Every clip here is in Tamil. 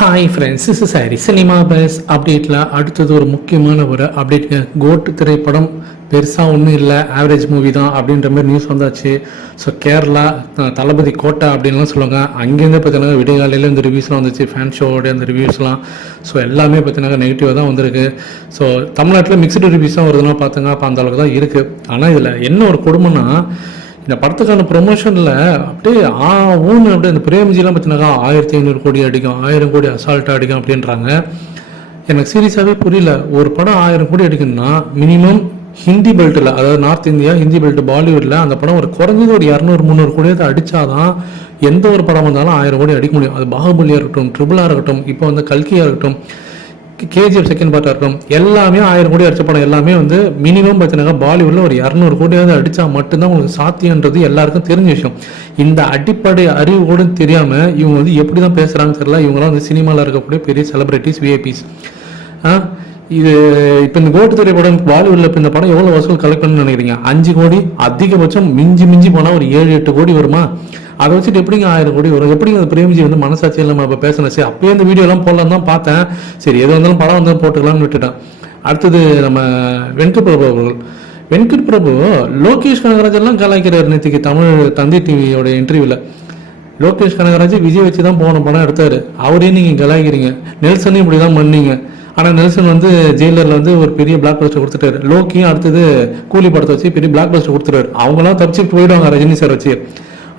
Hi friends, this is Hari. Cinema bus அப்டேட்டில் அடுத்தது ஒரு முக்கியமான ஒரு அப்டேட்டுங்க. கோட் திரைப்படம் பெருசாக ஒன்றும் இல்லை, ஆவரேஜ் மூவி தான் அப்படின்ற மாதிரி நியூஸ் வந்தாச்சு. ஸோ கேரளா தளபதி கோட்டை அப்படின்லாம் சொல்லுவாங்க. அங்கேருந்து பார்த்தீங்கன்னா விடியகாலையில் இந்த ரிவ்யூஸ்லாம் வந்துச்சு, ஃபேன் ஷோவோட அந்த ரிவ்யூஸ்லாம். ஸோ எல்லாமே பார்த்தீங்கன்னா நெகட்டிவாக தான் வந்திருக்கு. ஸோ தமிழ்நாட்டில் மிக்சடு ரிவ்யூஸ் தான் வருதுன்னா பார்த்துங்க, அப்போ அந்த அளவுக்கு தான் இருக்குது. ஆனால் இதில் என்ன ஒரு கொடுமைன்னா, இந்த படத்துக்கான ப்ரொமோஷனில் அப்படியே ஊன்னு அப்படியே இந்த பிரேம்ஜிலாம் பார்த்தீங்கன்னா 1500 கோடி அடிக்கும், 1000 கோடி அசால்ட்டாக அடிக்கும் அப்படின்றாங்க. எனக்கு சீரியஸாகவே புரியல. ஒரு படம் 1000 கோடி அடிக்கணும்னா மினிமம் ஹிந்தி பெல்ட்டில், அதாவது நார்த் இந்தியா ஹிந்தி பெல்ட் பாலிவுட்டில் அந்த படம் ஒரு குறைஞ்சது ஒரு 200-300 கோடியாவது அடித்தாதான் எந்த ஒரு படம் வந்தாலும் 1000 கோடி அடிக்க முடியும். அது பாகுபலியாக இருக்கட்டும், ட்ரிபிளாக இருக்கட்டும், இப்போ வந்து கல்கியாக இருக்கட்டும், கேஜிஎஃப் செகண்ட் பார்ட்டாக இருக்கும், எல்லாமே 1000 கோடி அடிச்ச படம் எல்லாமே வந்து மினிமம் பார்த்தீங்கன்னா பாலிவுட்டில் ஒரு 200 கோடியாவது அடித்தா மட்டும்தான் உங்களுக்கு சாத்தியன்றது எல்லாருக்கும் தெரிஞ்ச விஷயம். இந்த அடிப்படை அறிவு கூட தெரியாமல் இவங்க வந்து எப்படி தான் பேசுகிறாங்கன்னு தெரியல. இவங்களாம் வந்து சினிமாவில் இருக்கக்கூடிய பெரிய செலிபிரிட்டிஸ், விஐபிஸ். இது இப்போ இந்த கோட்டு திரைப்படம் பாலிவுட்டில் இப்போ இந்த படம் எவ்வளோ வசூல் கலெக்ட் பண்ணணும்னு நினைக்கிறீங்க? 5 கோடி, அதிகபட்சம் மிஞ்சி போனால் ஒரு 7-8 கோடி வருமா? அதை வச்சுட்டு எப்படிங்க 1000 கோடி வரும்? எப்படிங்க அந்த பிரேம்ஜி வந்து மனசாட்சி இல்லாமல் இப்போ பேசணும்? சரி, அப்பயே இந்த வீடியோலாம் போடலாம் தான் பார்த்தேன். சரி, எது வந்தாலும் படம் வந்தாலும் போட்டுக்கலாம்னு விட்டுட்டேன். அடுத்தது நம்ம வெங்கட் பிரபு அவர்கள். வெங்கட் பிரபு லோகேஷ் கனகராஜெல்லாம் கலாய்க்கிறார். நேற்றுக்கு தமிழ் தந்தி டிவியோட இன்டர்வியூவில் லோகேஷ் கனகராஜ் விஜய் வச்சு தான் போன படம் எடுத்தார். அவரே நீங்கள் கலாய்க்கிறீங்க. நெல்சனையும் இப்படி தான் பண்ணீங்க. ஆனால் நெல்சன் வந்து ஜெயிலரில் வந்து ஒரு பெரிய பிளாக் பஸ்டர் கொடுத்துட்டாரு. லோக்கியும் அடுத்தது கூலி படத்தை வச்சு பெரிய பிளாக் பஸ்டர் கொடுத்துட்டாரு. அவங்களாம் தப்பிச்சு போயிடுவாங்க ரஜினி சார் வச்சு.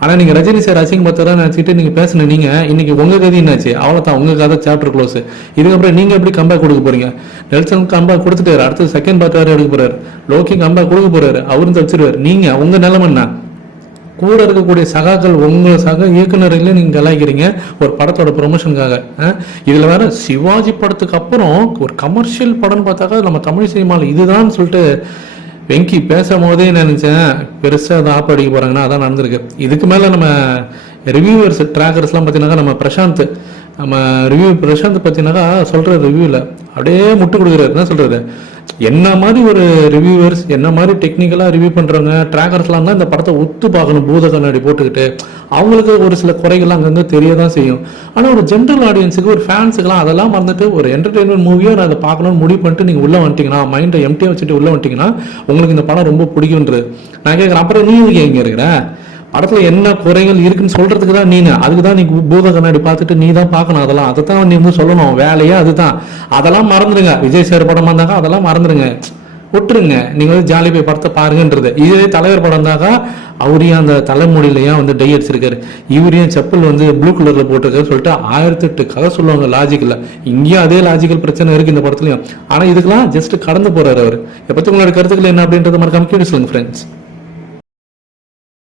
ஆனால் நீங்கள் ரஜினி சார் அசிங்கப்பத்தரா நினச்சிட்டு நீங்கள் பேசணும். நீங்கள் இன்னைக்கு உங்கள் கதை என்னாச்சு? அவ்வளோ தான், உங்கள் கதை சாப்டர் க்ளோஸ். இதுக்கப்புறம் நீங்கள் எப்படி கம்பேக் கொடுக்க போறீங்க? நெல்சன் கம்பேக் கொடுத்துட்டாரு, அடுத்தது செகண்ட் பார்ட் வேறு எடுக்க போறாரு. லோக்கி கம்பேக் கொடுக்க போறாரு, அவரும் தப்பிச்சிருவார். நீங்கள் உங்கள் நிலைமை என்ன? கூட இருக்கக்கூடிய சகாக்கள், உங்கள் சக இயக்குநர்களே நீங்கள் கலாய்க்கிறீங்க ஒரு படத்தோட ப்ரொமோஷனுக்காக. இதில் வேற சிவாஜி படத்துக்கு அப்புறம் ஒரு கமர்ஷியல் படம்னு பார்த்தாக்கா நம்ம தமிழ் சினிமாவில் இதுதான் சொல்லிட்டு வெங்கி பேசும் போதே நினைச்சேன் பெருசாக அதை ஆப் அடிக்க போகிறாங்கன்னா அதான் நடந்திருக்கு. இதுக்கு மேலே நம்ம ரிவ்யூவர்ஸ் ட்ராக்கர்ஸ்லாம் பார்த்தீங்கன்னா நம்ம பிரசாந்த் பார்த்தீங்கன்னாக்கா சொல்கிற ரிவ்யூவில் அப்படியே முட்டு கொடுக்குறாரு. என்ன சொல்கிறது, என்ன மாதிரி ஒரு ரிவ்யூவர்ஸ், என்ன மாதிரி டெக்னிக்கலாக ரிவ்யூ பண்ணுறவங்க ட்ராக்கர்ஸ்லாம் தான் இந்த படத்தை ஒத்து பார்க்கணும். பூத கண்ணாடி போட்டுக்கிட்டு அவங்களுக்கு ஒரு சில குறைகள்லாம் அங்கங்கே தெரிய தான் செய்யும். ஆனால் ஒரு ஜென்ரல் ஆடியன்ஸுக்கு, ஒரு ஃபேன்ஸுக்கெல்லாம் அதெல்லாம் மறந்துட்டு ஒரு என்டர்டெயின்மெண்ட் மூவியாக நான் அதை பார்க்கணும்னு முடிவு பண்ணிட்டு நீங்கள் உள்ளே வந்துட்டீங்கன்னா, மைண்டை எம்டியாக வச்சுட்டு உள்ளே வந்துட்டீங்கன்னா உங்களுக்கு இந்த படம் ரொம்ப பிடிக்குன்றது நான் கேட்குறேன். அப்புறம் நீ எங்கே இருக்கிற படத்துல என்ன குறைகள் இருக்குன்னு சொல்றதுக்கு தான் நீ, அதுக்கு தான் நீ பூத கண்ணாடி பார்த்துட்டு நீ தான் பார்க்கணும். அதெல்லாம் அதை தான் நீ வந்து சொல்லணும், வேலையே அதுதான். அதெல்லாம் மறந்துடுங்க. விஜய் சார் படமா இருந்தாக்கா அதெல்லாம் மறந்துடுங்க, விட்டுருங்க. நீங்க வந்து ஜாலி போய் படத்தை பாருங்கன்றது. இதே தலைவர் படம் இருந்தாக்கா அவரையும் அந்த தலைமுடியிலையா வந்து டை அடிச்சிருக்காரு, இவரையும் செப்பல் வந்து ப்ளூ கலர்ல போட்டிருக்காரு சொல்லிட்டு 1008 கதை சொல்லுவாங்க லாஜிக்கல்ல. இங்கேயும் அதே லாஜிக்கல் பிரச்சனை இருக்கு இந்த படத்துலயும். ஆனா இதுக்கெல்லாம் ஜஸ்ட் கடந்து போறாரு அவர். இதை பத்தி உங்களோட கருத்துக்கள் என்ன அப்படின்றத மறக்காம கேட்டு சொல்லுங்க ஃப்ரெண்ட்ஸ்.